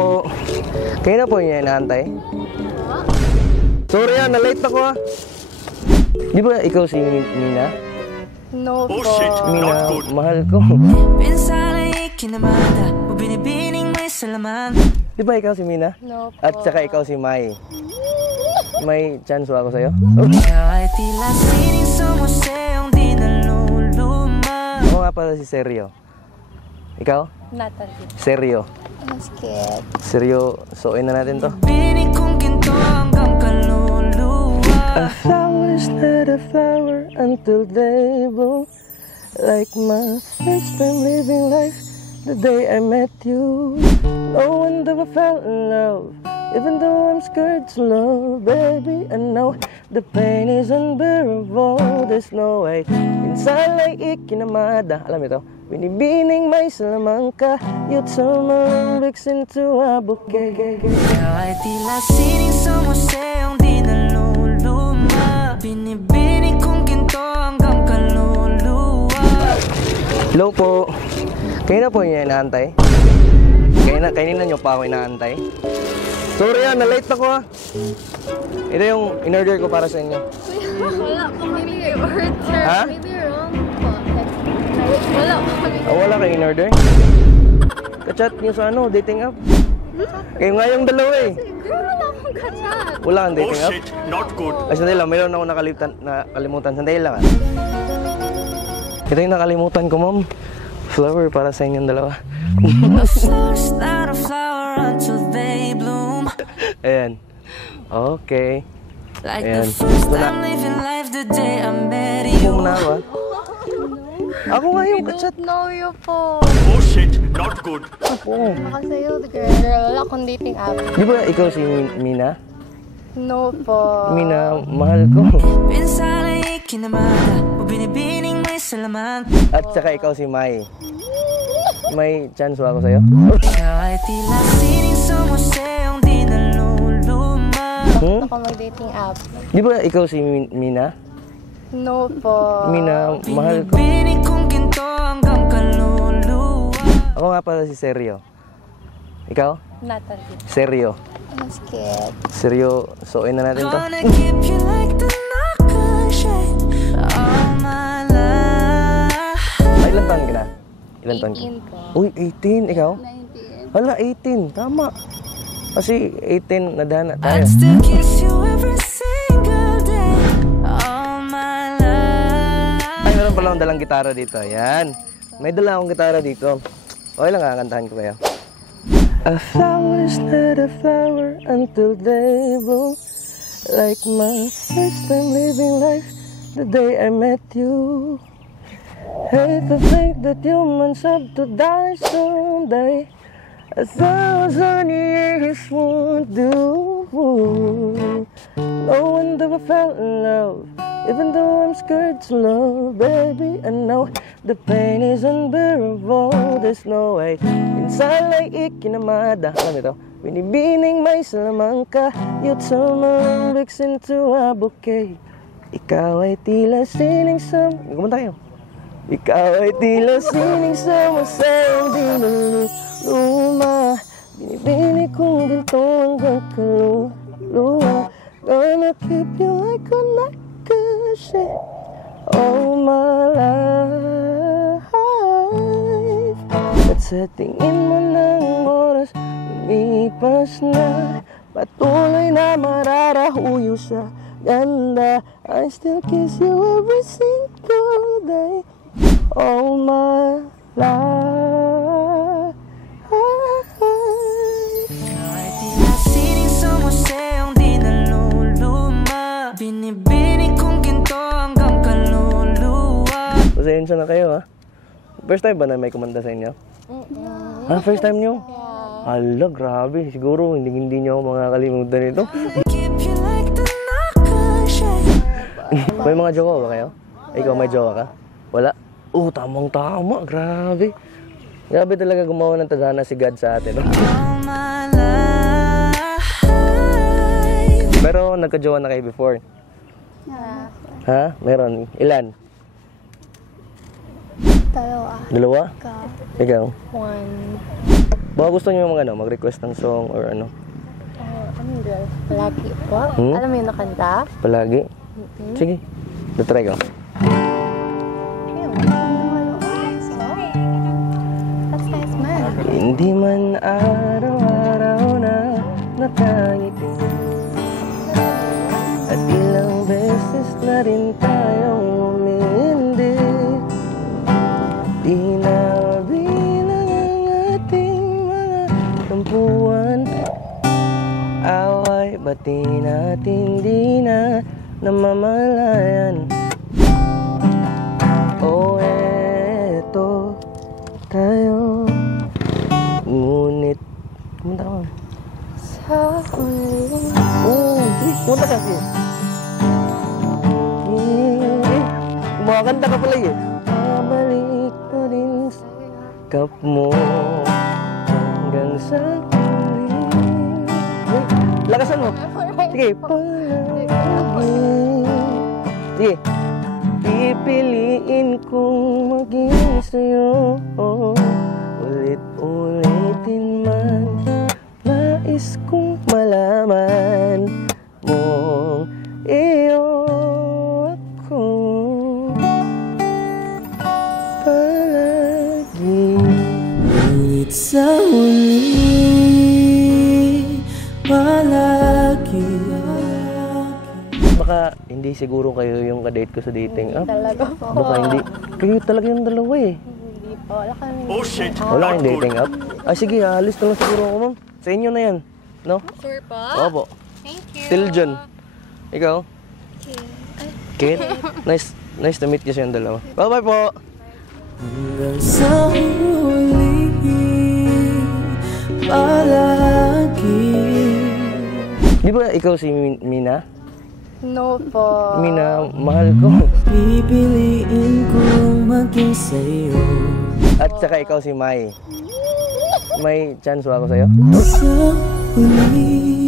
po. Kayo na po niya inaantay? Sorry na-late ako Di ba ikaw si Mina? No po. Mina, mahal ko. Di ba ikaw si Mina? No po. At saka ikaw si Mai. May chance ako sa'yo? Ako nga pala si Seryo. Ikaw? Natalie. Seryo. I'm scared. Seryo, suoin na natin to. A flower is not a flower until they bloom. Like my first time living life, the day I met you. No wonder I fell in love, even though I'm scared to love, baby. I know the pain is unbearable. There's no way inside like ikinamada. Alam ito? Binibining may salamang ka. You turn my lyrics into a bouquet. Ay tila sining sa museong di naluluma. Binibining kong ginto hanggang kaluluwa. Hello po. Kayo na po niya inaantay? Kanina nyo pa ako inaantay? Sorry na-late ako Ito yung in-order ko para sa inyo. Wala po kami order. Ha? Maybe wrong po. Wala po kami. Wala kayo in-order? Kachat nyo sa dating app? Kayo nga yung dalawa Siguro wala akong kachat. Wala kang dating app? Not good. Ay, sandali lang. Mayroon ako nakalimutan. Sandali lang Ito yung nakalimutan ko, ma'am. Flower para sa inyong dalawa. A flower's not a flower until they bloom. Ayan. Okay. Like Ayan. the first time living life the day I met you. Muna ba? Ako nga yung kachat. No, you po. Oh shit, not good. Ako. Baka sa'yo, girl. Wala akong dating app. Di ba ikaw si Mina? No po. Mina, mahal ko. Pinsana'y kinamada o binibining may salamat. At saka ikaw si Mai. May chance ako sa'yo? Ay tila sining sa museong di naluluma. Ako mag-dating app. Di ba ikaw si Mina? No po. Mina, mahal ko. Binibining kong ginto hanggang kaluluwa. Ako nga pala si Seryo. Ikaw? Natalie. Seryo. I'm scared. Seryo, suoin na natin to. Gonna keep you like the nakashay all my life. Ilan taon ka na? Ilan taon ka? 18 po. Uy, 18. Ikaw? 19. Hala, 18. Tama. Kasi 18, nadana tayo. I'd still kiss you every single day all my life. Ay, meron pala akong dalang gitara dito. Ayan. May dala akong gitara dito. Okay lang, kakantahan ko kayo. A flower is not a flower until they bloom. Like my first time living life, the day I met you. Hate to think that humans have to die someday. 1,000 years won't do. No wonder I fell in love, even though I'm scared to love, baby. I know the pain is unbearable. There's no way inside like ikinamada. Alam ito? Binibining may salamang ka. You turn my lyrics into a bouquet. Ikaw ay tila sining sa... Kumanta kayo. Ikaw ay tila sining sa museong di naluluma. Binibini kong ginto hanggang kaluluwa. Gonna keep you like a nakashay all my life. At sa tingin mo ng oras, lumipas na. Patuloy na mararahuyo sa ganda. I still kiss you every single day all my life. Ay tila sining sa museong di naluluma. Binibining kong ginto hanggang kaluluwa. Pasensya na kayo ha. First time ba na may kumanda sa inyo? First time nyo? Hala, grabe. Siguro hindi nyo ako makakalimutan nito. Keep you like the nakashay. May mga jowa ba kayo? Ikaw may jowa ka? Wala? Tamang-tama. Grabe. Grabe talaga gumawa ng tadhana si God sa atin. No? All my life. Pero nagka-jowa na kayo before? Ha? Meron? Ilan? Dalawa. Dalawa? Ka. Ikaw? 1. Baka gusto niyo mag-request ng song or ano? Ano girl? Palagi po. Hmm? Alam mo yung nakanta? Palagi? Sige, try ko. Ayun. That's nice man. Hindi man araw-araw na nakangiti, at ilang beses na rin tayong umindi. Di na bilang ang ating mga tampuan. Away bati natin di na namamalayan. O eto tayo, ngunit kumanta ka. Sa huli. Kumanta ka siya. Kumakanta ka pala eh. Babalik na rin sa kap mo hanggang sa huli. Lakasan mo. Sige. Palagi. Sige. Pipiliin kong maging sa'yo. Ulit-ulitin man, nais kong malaman mong iyo ako palagi. Ngunit sa huli, palagi. Baka hindi siguro kayo yung kadate ko sa dating app. Talaga po. Baka hindi. Kayo talaga yung dalawa eh. Hindi po. Wala kami. Wala kayong dating app? Ah sige, alis na lang siguro ako ma'am. Sa inyo na yan. No? Sure po? Opo. Thank you. Still John. Ikaw? Kate? Nice to meet you sa yung dalawa. Bye-bye po! Hanggang sa huli, palagi. Di ba ikaw si Mina? No po. Mina, mahal ko. Pipiliin kong maging sa'yo. At saka ikaw si Mai. May chance ba ako sa'yo? Sa huli,